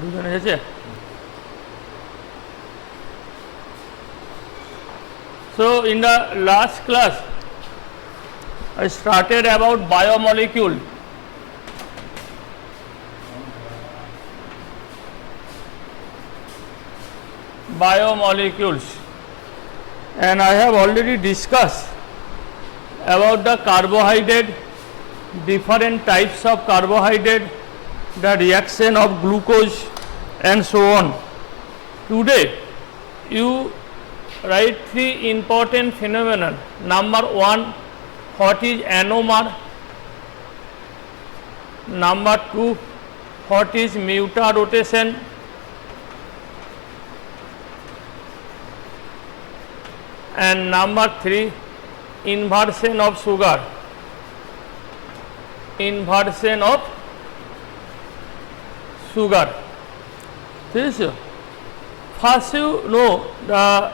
দুজন এসেছে। So in the last class I started about biomolecule. Biomolecules, and I have already discussed about the carbohydrate, different types of carbohydrate, the reaction of glucose and so on. Today you write three important phenomena. Number one, what is anomer? Number two, what is mutarotation? And number three, inversion of sugar. Inversion of sugar. This first you know the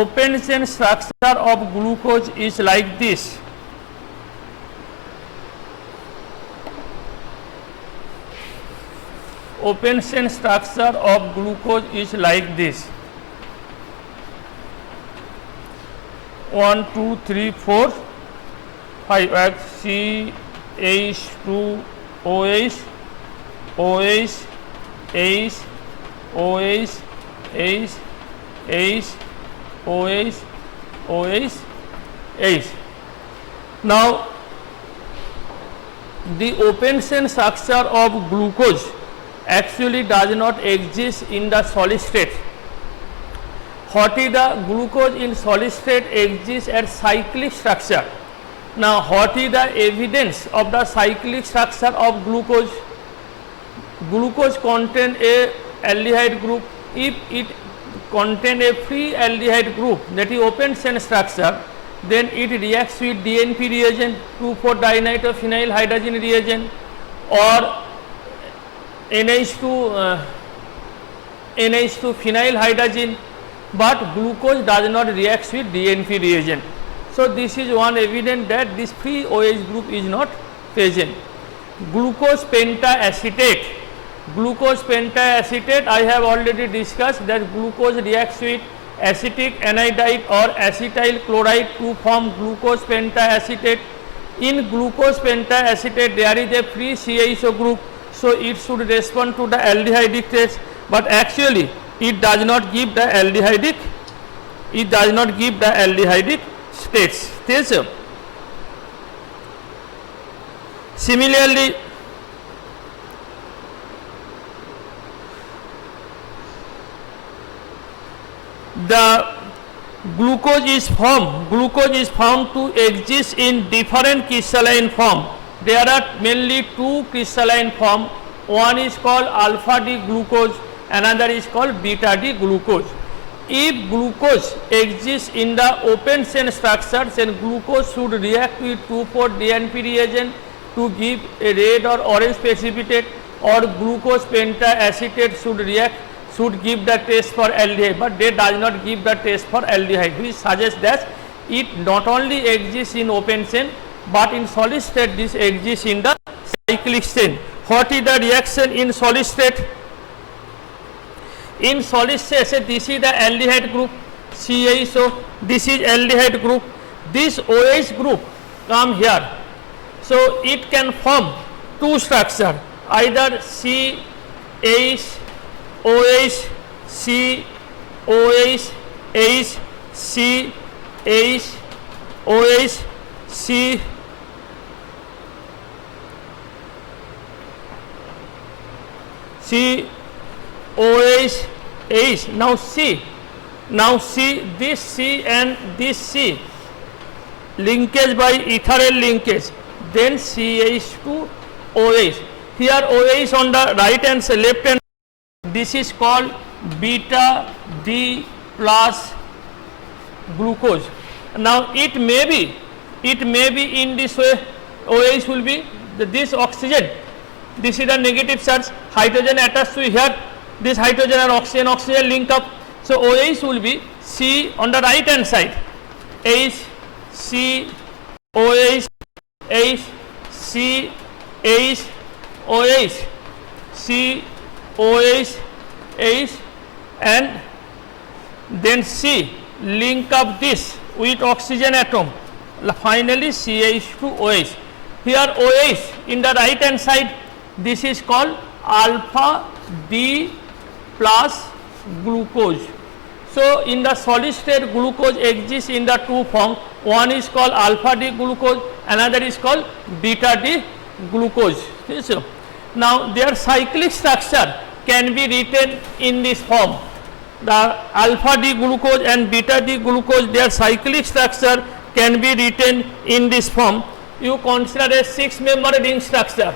open chain structure of glucose is like this. Open chain structure of glucose is like this. 1 2 3 4 5 CH2OH OH H OH H H OH OH H. Now the open chain structure of glucose actually does not exist in the solid state. What is the glucose in solid state exists as cyclic structure. Now what is the evidence of the cyclic structure of glucose? Glucose contain a aldehyde group. If it contain a free aldehyde group, that is open chain structure, then it reacts with DNP reagent, 2,4-dinitrophenyl hydrogen reagent, or NH2 phenyl hydrogen, but glucose does not react with DNP reagent. So this is one evidence that this free OH group is not present. Glucose pentaacetate. Glucose pentaacetate, I have already discussed that glucose reacts with acetic anhydride or acetyl chloride to form glucose pentaacetate. In glucose pentaacetate there is a free CHO group, so it should respond to the aldehydic test, but actually it does not give the aldehydic states. Similarly, the glucose is found to exist in different crystalline form. There are mainly two crystalline form. One is called alpha D glucose, another is called beta D glucose. If glucose exists in the open chain structure, then glucose should react with 2,4-DNP reagent to give a red or orange precipitate, or glucose pentaacetate should give the test for aldehyde, but they does not give the test for aldehyde, which suggests that it not only exists in open chain, but in solid state this exists in the cyclic chain. What is the reaction in solid state? In solid state, say this is the aldehyde group CHO, this is aldehyde group, this OH group come here, so it can form two structure, either CH OH C OH H C H OH C C OH H. Now see this C and this C linkage by ethyl linkage, then CH2OH. Here OH on the right hand side, left hand, this is called beta D plus glucose. Now it may be in this way, OH will be this oxygen, this is the negative charge, hydrogen attached to here, this hydrogen and oxygen link up, so OH will be C on the right hand side, H C OH H C H OH C OH, H, and then C link up this with oxygen atom, finally CH2OH. Here OH in the right hand side, this is called alpha D plus glucose. So in the solid state, glucose exists in the two forms. One is called alpha D glucose, another is called beta D glucose. So now their cyclic structure can be written in this form. The alpha D glucose and beta D glucose, their cyclic structure can be written in this form. You consider a 6-member ring structure.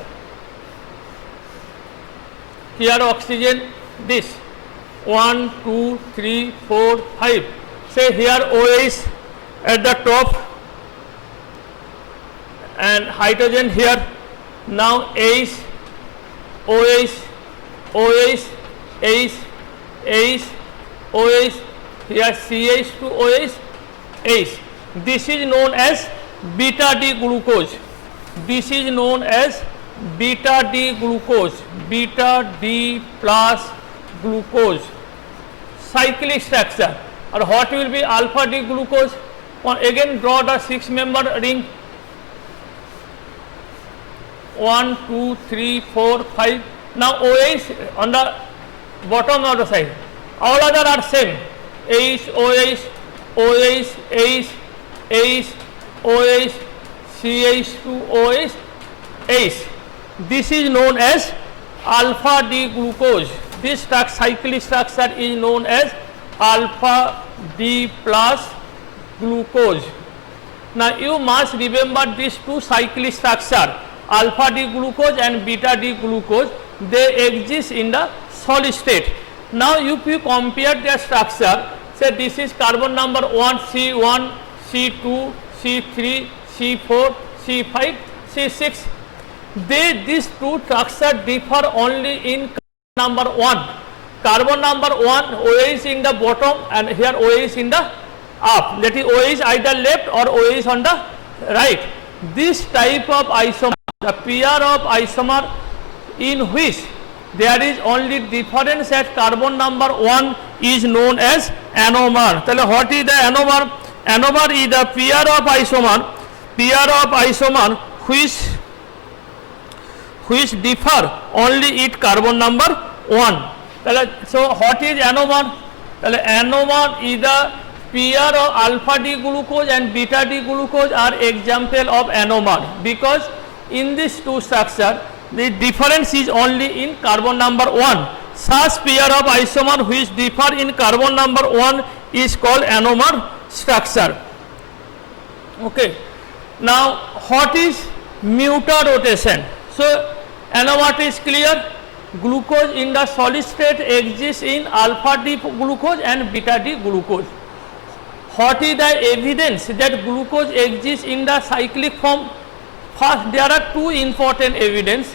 Here oxygen, this 1, 2, 3, 4, 5. Say here OH at the top and hydrogen here. Now H, OH, OH, H, H, OH, here CH2OH, H. This is known as beta D glucose. This is known as beta D glucose, beta D plus glucose. Cyclic structure. Or what will be alpha D glucose? Again draw the 6-member ring. 1, 2, 3, 4, 5. Now OH on the bottom of the side. All other are same. H, OH, OH, H, H, OH, CH2OH, H. This is known as alpha D glucose. This cyclic structure is known as alpha D plus glucose. Now you must remember these two cyclic structure, alpha D glucose and beta D glucose. They exist in the solid state. Now if you compare their structure, say this is carbon number 1, C1, C2, C3, C4, C5, C6. These two structures differ only in carbon number 1. Carbon number 1, OH in the bottom and here OH in the up. That is OH either left or OH on the right. This type of isomer, the pair of isomer in which there is only difference at carbon number 1 is known as anomer. So what is the anomer? Anomer is the pair of isomer which differ only at carbon number 1. So what is anomer? Anomer is the pair of alpha D glucose and beta D glucose are example of anomer, because in this two structure the difference is only in carbon number 1. Such pair of isomer which differ in carbon number 1 is called anomer structure. Okay. Now what is mutarotation? So anomer is clear. Glucose in the solid state exists in alpha D glucose and beta D glucose. What is the evidence that glucose exists in the cyclic form? First, there are two important evidence.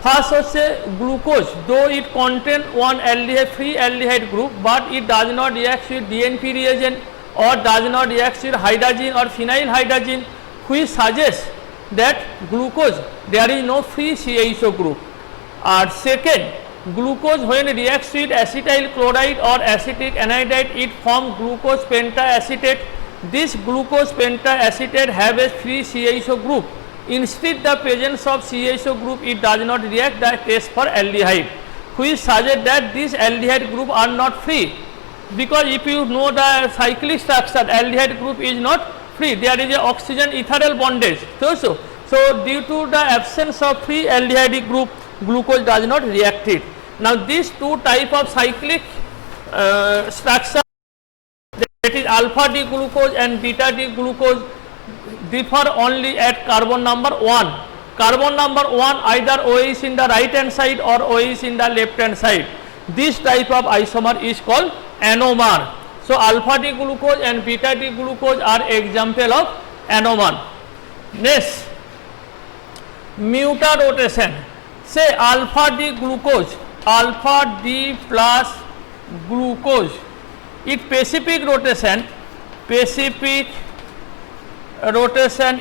First is glucose, though it contains one aldehyde, free aldehyde group, but it does not react with DNP reagent or does not react with hydrazine or phenyl hydrazine, which suggests that glucose there is no free CHO group. And second, glucose when reacts with acetyl chloride or acetic anhydride, it forms glucose pentaacetate. This glucose pentaacetate have a free CHO group. Instead the presence of CHO group, it does not react the test for aldehyde, which suggests that these aldehyde group are not free, because if you know the cyclic structure, aldehyde group is not free, there is a oxygen ethyl bondage. So due to the absence of free aldehyde group, glucose does not react it. Now these two type of cyclic structure, that is alpha D glucose and beta D glucose, differ only at carbon number 1. Carbon number 1 either OH in the right hand side or OH in the left hand side. This type of isomer is called anomer. So alpha D glucose and beta D glucose are example of anomer. Next, mutarotation. Say alpha D glucose, alpha D plus glucose, its specific rotation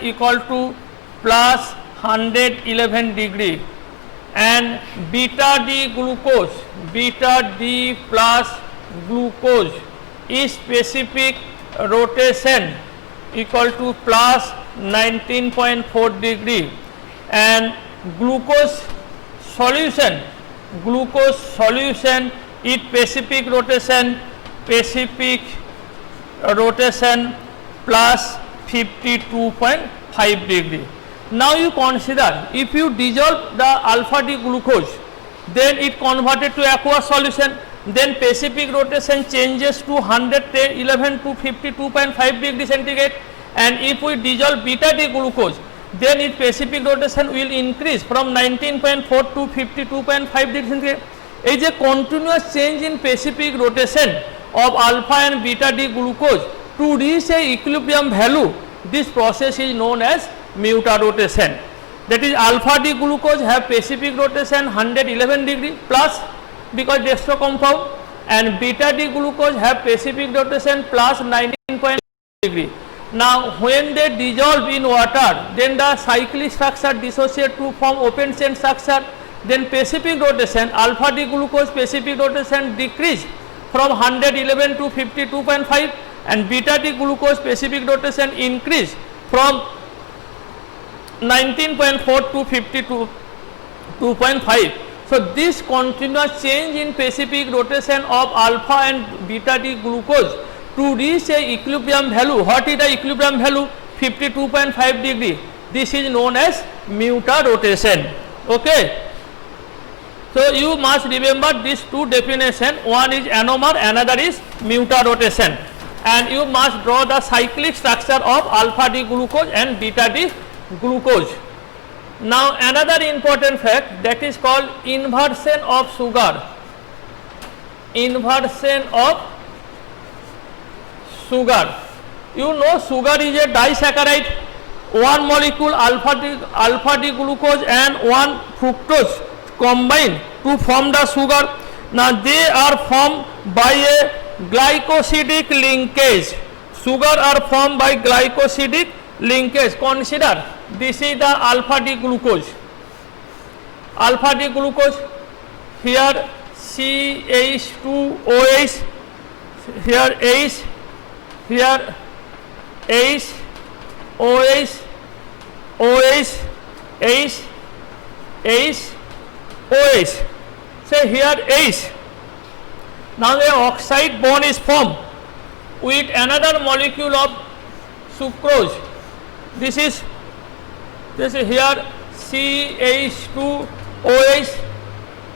equal to plus 111 degree, and beta D glucose, beta D plus glucose is specific rotation equal to plus 19.4 degree, and glucose solution is specific rotation plus 52.5 degree. Now you consider, if you dissolve the alpha D glucose, then it converted to aqueous solution, then specific rotation changes to 111 to 52.5 degree centigrade, and if we dissolve beta D glucose, then its specific rotation will increase from 19.4 to 52.5 degree centigrade. Is a continuous change in specific rotation of alpha and beta D glucose to reach a equilibrium value. This process is known as mutarotation. That is, alpha D glucose have specific rotation 111 degree plus because dextro compound, and beta D glucose have specific rotation plus 19.5 degree. Now when they dissolve in water, then the cyclic structure dissociate to form open chain structure, then specific rotation alpha D glucose specific rotation decrease from 111 to 52.5, and beta D glucose specific rotation increase from 19.4 to 52.5. So this continuous change in specific rotation of alpha and beta D glucose to reach a equilibrium value. What is the equilibrium value? 52.5 degree. This is known as mutarotation. Okay. So you must remember these two definitions. One is anomer, another is mutarotation. And you must draw the cyclic structure of alpha D glucose and beta D glucose. Now another important fact, that is called inversion of sugar. Inversion of sugar. You know sugar is a disaccharide. One molecule alpha D glucose and one fructose combine to form the sugar. Now they are formed by a glycosidic linkage. Sugar are formed by glycosidic linkage. Consider, this is the alpha D glucose. Alpha D glucose, here CH2OH, here H, here H, OH, OH, H, H, OH. Say here H. Now the oxide bond is formed with another molecule of sucrose. This is here CH2OH.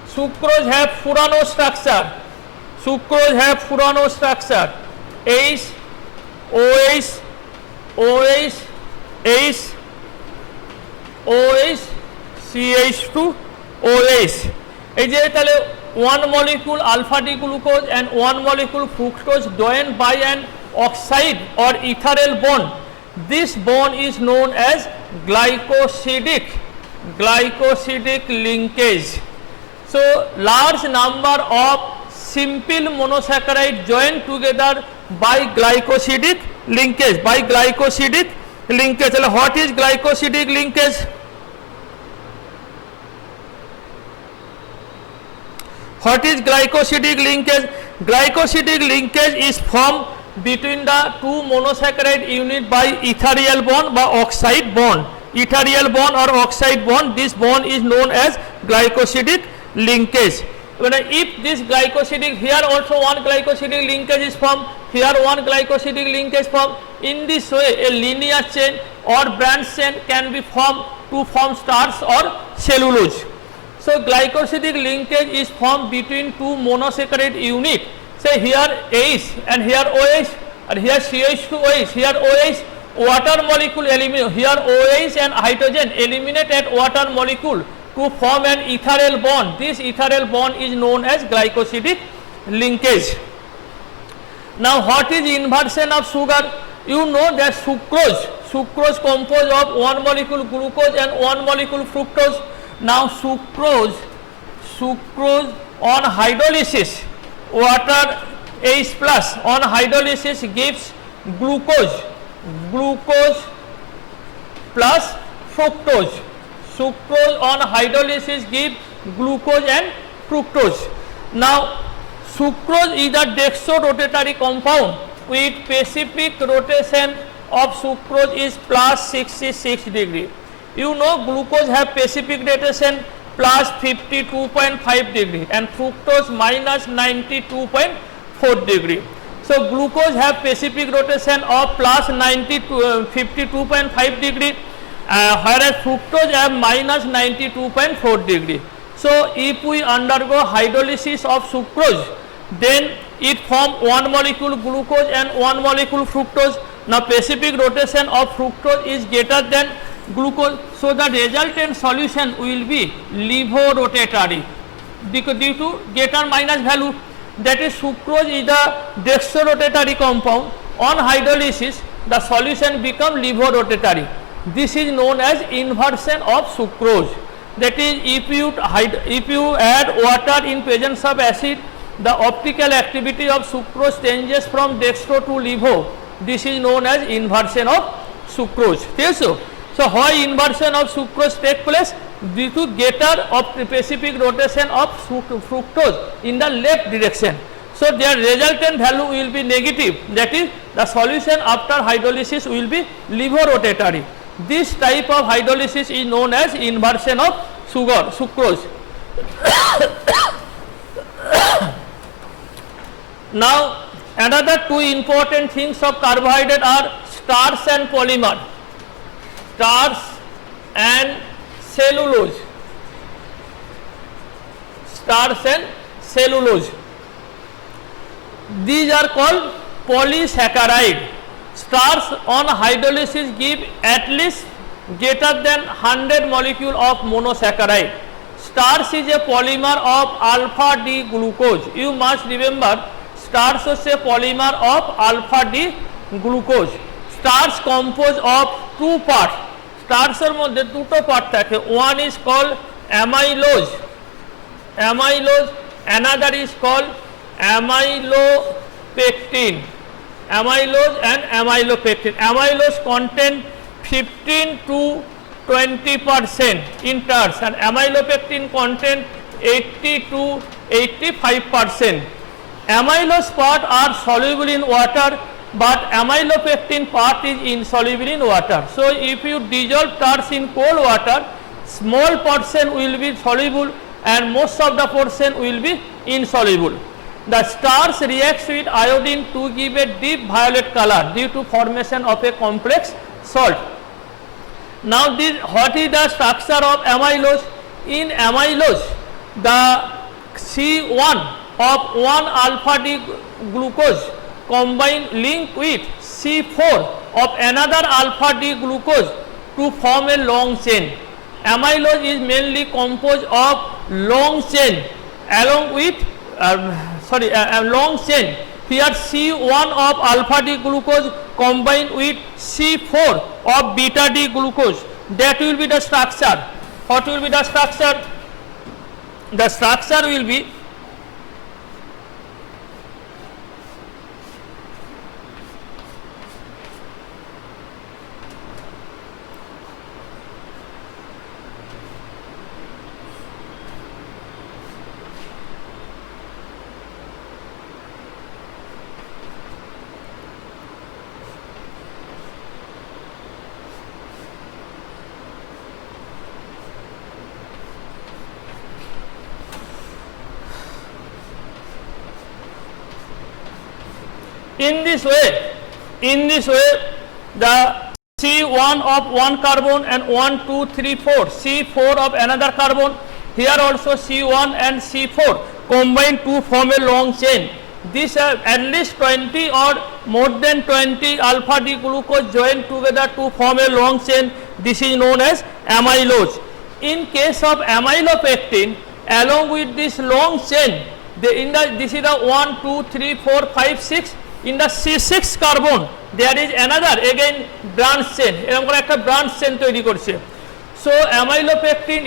Sucrose have furanose structure. Sucrose have furanose structure. H, OH, OH, H, OH, CH2OH. এই যে তাহলে one molecule alpha D glucose and one molecule fructose joined by an oxide or ethereal bond. This bond is known as glycosidic linkage. So large number of simple monosaccharide joined together by glycosidic linkage. What is glycosidic linkage? What is glycosidic linkage? Glycosidic linkage is formed between the two monosaccharide unit by ethereal bond or oxide bond. Ethereal bond or oxide bond, this bond is known as glycosidic linkage. If this glycosidic, here also one glycosidic linkage is formed, here one glycosidic linkage formed. In this way, a linear chain or branch chain can be formed to form starch or cellulose. So glycosidic linkage is formed between two monosaccharide unit. Say here H and here OH, and here CH2OH, here OH, water molecule eliminate, here OH and hydrogen eliminate at water molecule to form an ethereal bond. This ethereal bond is known as glycosidic linkage. Now what is inversion of sugar? You know that sucrose composed of one molecule glucose and one molecule fructose. Now sucrose on hydrolysis, water H plus on hydrolysis gives glucose plus fructose. Sucrose on hydrolysis gives glucose and fructose. Now sucrose is a dextrorotatory compound with specific rotation of sucrose is plus 66 degree. You know glucose have specific rotation plus 52.5 degree and fructose minus 92.4 degree. So glucose have specific rotation of plus 52.5 degree, whereas fructose have minus 92.4 degree. So if we undergo hydrolysis of sucrose, then it form one molecule glucose and one molecule fructose. Now specific rotation of fructose is greater than glucose, so the resultant solution will be levorotatory due to greater minus value. That is, sucrose is the dextrorotatory compound. On hydrolysis, the solution become levorotatory. This is known as inversion of sucrose. That is, if you add water in presence of acid, the optical activity of sucrose changes from dextro to levo. This is known as inversion of sucrose. So why inversion of sucrose take place? Due to greater of specific rotation of fructose in the left direction. So their resultant value will be negative. That is, the solution after hydrolysis will be levorotatory. This type of hydrolysis is known as inversion of sucrose. Now another two important things of carbohydrate are starch and polymer. Starch and cellulose. Starch and cellulose. These are called polysaccharide. Starch on hydrolysis give at least greater than 100 molecule of monosaccharide. Starch is a polymer of alpha D glucose. You must remember, starch is a polymer of alpha D glucose. Starch composed of two parts. স্টার্চের মধ্যে দুটো part থাকে, one is called amylose, another is called amylopectin. Amylose and amylopectin. Amylose contain 15 to 20% in starch and amylopectin contain 80 to 85%. Amylose part are soluble in water, but amylopectin part is insoluble in water. So if you dissolve starch in cold water, small portion will be soluble and most of the portion will be insoluble. The starch reacts with iodine to give a deep violet color due to formation of a complex salt. Now what is the structure of amylose? In amylose, the C1 of one alpha D glucose combine link with C4 of another alpha D glucose to form a long chain. Amylose is mainly composed of long chain along with long chain. Here C1 of alpha D glucose combined with C4 of beta D glucose. That will be the structure. What will be the structure? The structure will be in this way, the C1 of one carbon and 1, 2, 3, 4, C4 of another carbon, here also C1 and C4 combine to form a long chain. These are at least 20 or more than 20 alpha D glucose joined together to form a long chain. This is known as amylose. In case of amylopectin, along with this long chain, this is the 1, 2, 3, 4, 5, 6. In the C6 carbon, there is another again branch chain. এরকম করে একটা branch chain তৈরি করছে. So amylopectin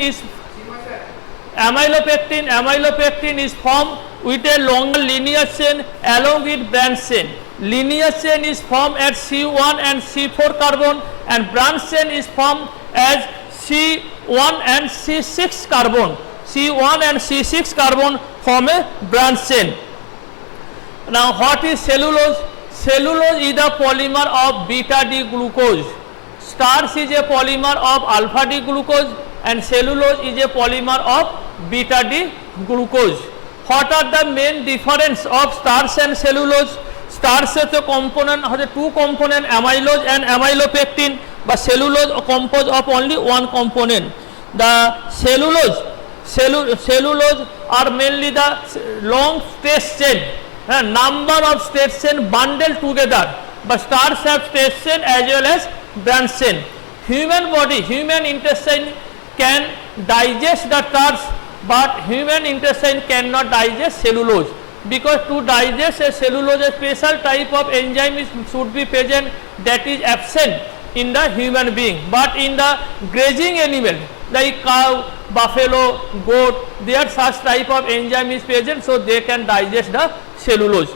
is formed with a longer linear chain along with branch chain. Linear chain is formed at C1 and C4 carbon, and branch chain is formed as C1 and C6 carbon. C1 and C6 carbon form a branch chain. Now what is cellulose? Cellulose is the polymer of beta D glucose. Starch is a polymer of alpha D glucose and cellulose is a polymer of beta D glucose. What are the main difference of starch and cellulose? Starch is a component, has a two component, amylose and amylopectin, but cellulose composed of only one component. The cellulose are mainly the long stress chain, number of stress chain bundled together, but starch have stress chain as well as branch chain. Human body, human intestine can digest the starch, but human intestine cannot digest cellulose, because to digest a cellulose a special type of enzyme should be present that is absent in the human being, but in the grazing animal like cow, buffalo, goat, their such type of enzyme is present, so they can digest the cellulose.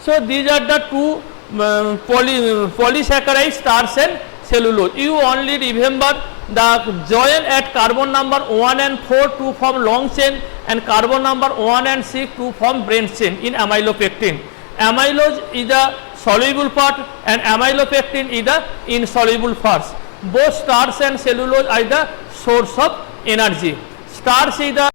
So these are the two polysaccharides, starch and cellulose. You only remember the join at carbon number 1 and 4 to form long chain and carbon number 1 and 6 to form branch chain in amylopectin. Amylose is the soluble part and amylopectin is the insoluble parts. Both starch and cellulose are the source of energy. Starch is the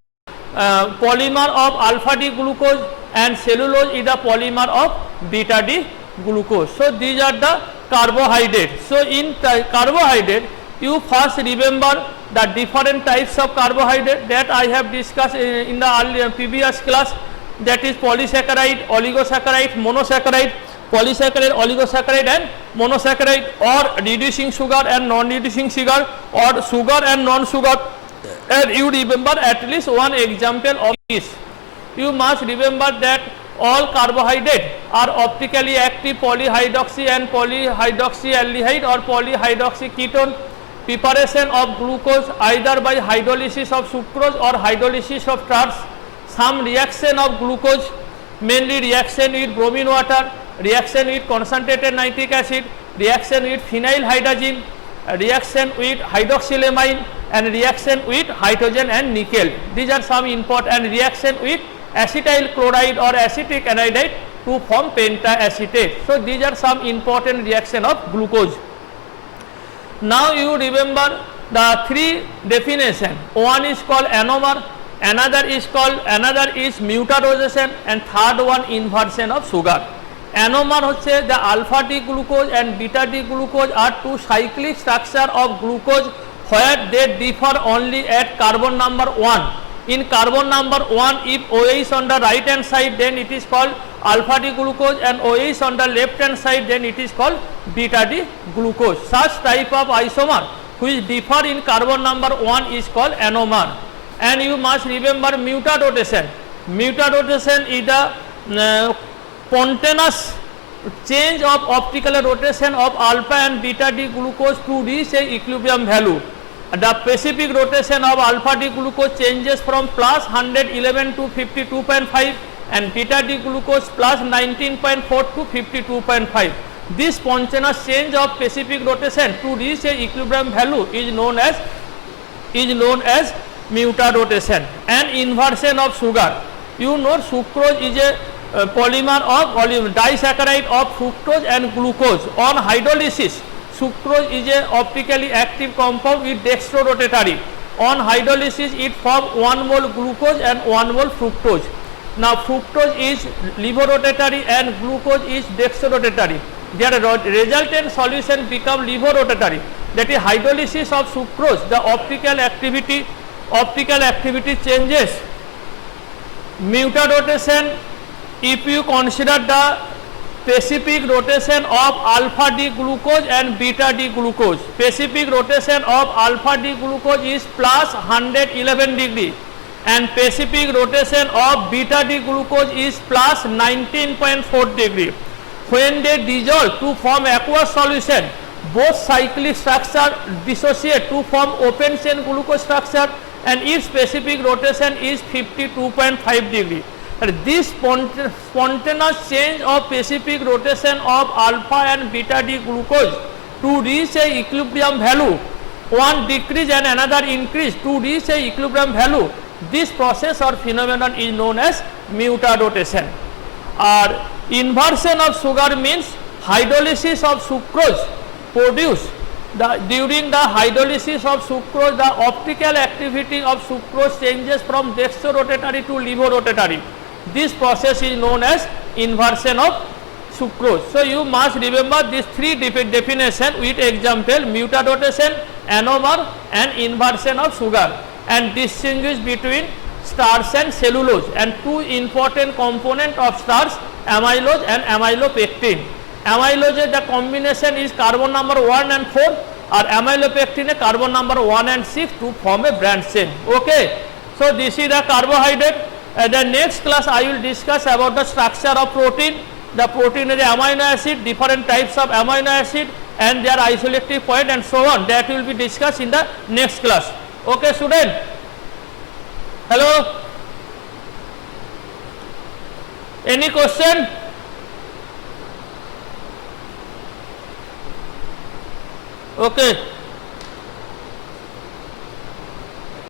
polymer of alpha D glucose and cellulose is the polymer of beta D glucose. So these are the carbohydrates. So in carbohydrate, you first remember the different types of carbohydrate that I have discussed in the earlier previous class, that is polysaccharide, oligosaccharide, monosaccharide, polysaccharide, oligosaccharide and monosaccharide, or reducing sugar and non-reducing sugar, or sugar and non-sugar, and you remember at least one example of this. You must remember that all carbohydrates are optically active polyhydroxy and polyhydroxyaldehyde or polyhydroxyketone. Preparation of glucose either by hydrolysis of sucrose or hydrolysis of starch. Some reaction of glucose, mainly reaction with bromine water, reaction with concentrated nitric acid, reaction with phenyl hydrazine, reaction with hydroxylamine, and reaction with hydrogen and nickel. These are some important, and reaction with acetyl chloride or acetic anhydride to form pentaacetate. So these are some important reaction of glucose. Now you remember the three definition. One is called anomer, another is mutarotation, and third one inversion of sugar. Anomer হচ্ছে the alpha D glucose and beta D glucose are two cyclic structure of glucose where they differ only at carbon number 1. In carbon number 1, if OH on the right hand side, then it is called alpha D glucose, and OH on the left hand side, then it is called beta D glucose. Such type of isomer which differ in carbon number 1 is called anomer. And you must remember mutarotation. Mutarotation is the spontaneous change of optical rotation of alpha and beta D glucose to reach a equilibrium value. The specific rotation of alpha D glucose changes from plus 111 to 52.5 and beta D glucose plus 19.4 to 52.5. This spontaneous change of specific rotation to reach a equilibrium value is known as mutarotation. And inversion of sugar. You know sucrose is a polymer of disaccharide of fructose and glucose. On hydrolysis, sucrose is a optically active compound with dextrorotatory. On hydrolysis, it forms 1 mole glucose and 1 mole fructose. Now fructose is levorotatory and glucose is dextrorotatory. Their resultant solution become levorotatory. That is hydrolysis of sucrose. The optical activity changes. Mutarotation, if you consider the specific rotation of alpha D glucose and beta D glucose. Specific rotation of alpha D glucose is plus 111 degree and specific rotation of beta D glucose is plus 19.4 degree. When they dissolve to form aqueous solution, both cyclic structure dissociate to form open chain glucose structure, and its specific rotation is 52.5 degree. This spontaneous change of specific rotation of alpha and beta D glucose to reach a equilibrium value, one decrease and another increase to reach a equilibrium value. This process or phenomenon is known as mutadotation. Or inversion of sugar means hydrolysis of sucrose produce. During the hydrolysis of sucrose, the optical activity of sucrose changes from dextrorotatory to levorotatory. This process is known as inversion of sucrose. So you must remember these three definition with example: mutadotation, anomer, and inversion of sugar, and distinguish between starch and cellulose, and two important component of starch, amylose and amylopectin. Amylose, the combination is carbon number 1 and 4, or amylopectin carbon number 1 and 6 to form a branch chain. Okay, so this is the carbohydrate. The next class I will discuss about the structure of protein. The protein is the amino acid, different types of amino acid and their isolectic point and so on. That will be discussed in the next class. Okay, student. Hello. Any question? Okay.